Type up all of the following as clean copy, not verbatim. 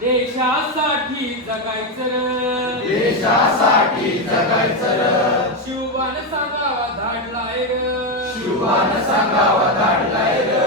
देशासाठी जगायचं र, देशासाठी जगायचं र, शिवबान सांगावा धाडलाय र, शिवान सांगावा धाडलाय र,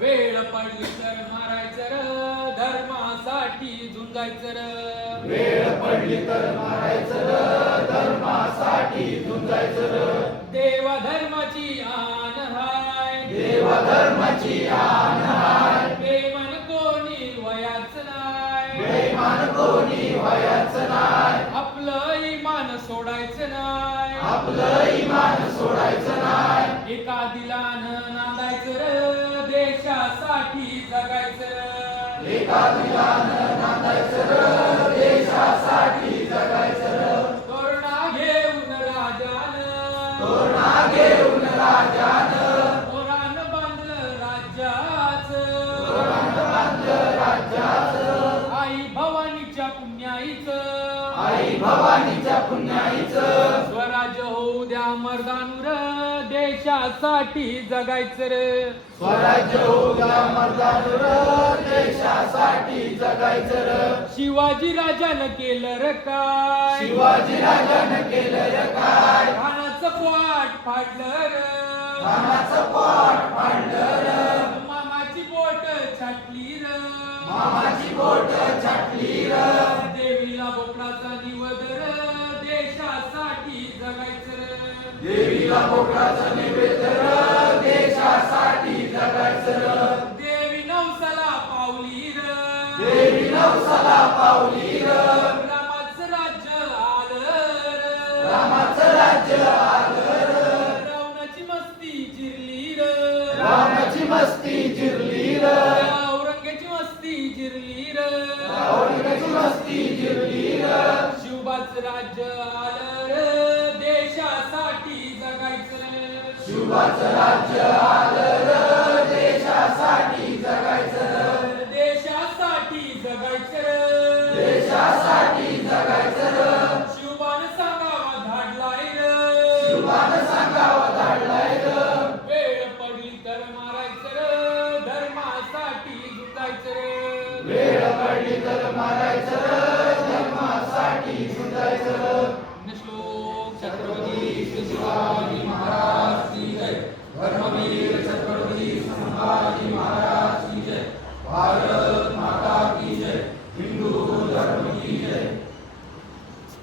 वेळ पडली तर मारायचं र, धर्मासाठी झुंजायचं र, वेळ पडली तर मारायचं र, धर्मासाठी झुंजायचं र, देवा धर्माची आन हाय, देवा धर्माची आन हाय, बेमन कोणी वयाच नाय, बेईमान कोणी व्हायचं नाय, आपलं इमान सोडायचं नाय, आपलं इमान सोडायचं नाय, एका दिलानं नांदायचं र, देशासाठी जगायचं र, एका दिलानं नांदायचं र, देशासाठी जगायचं र, तोरणा घेऊन राजानं, तोरणा घेऊन राजानं, तोरण बांधलं राज्याचं, तोरण बांधलं राज्याचं, आई भवानीच्या पुण्याईचं, आई भवानीच्या पुण्याईचं, स्वराज्य होऊ द्या मर्दानूर, देशासाठी जगायचं र, स्वराज्य होऊ द्या मर्दानूर, देशासाठी जगायचं र, शिवाजी राजानं केलं र काय, शिवाजी राजानं केलं र काय, खानाचं पोट फाडलं र, खानाचं पोट फाडलं र, मामाची बोट छाटली र, मामाची बोट छाटली र, देवीला बोकडाचा निवद र, देशासाठी जगायचं र, देवीला बोकडाचं नैवेद्य र, देशासाठी जगायचं र, देवी नवसाला पावली र, देवी नवसाला पावली र, रामाचं राज्य आलं र, रामाचं राज्य आलं र, रावणाची मस्ती जिरली र, रावणाची मस्ती जिरली र, औरंगजेबाची मस्ती जिरली र, औरंगजेबाची मस्ती जिरली र, शिवबाचं राज्य आलं र, देशासाठी जगायचं र, शिवाचं राज्य आलं र,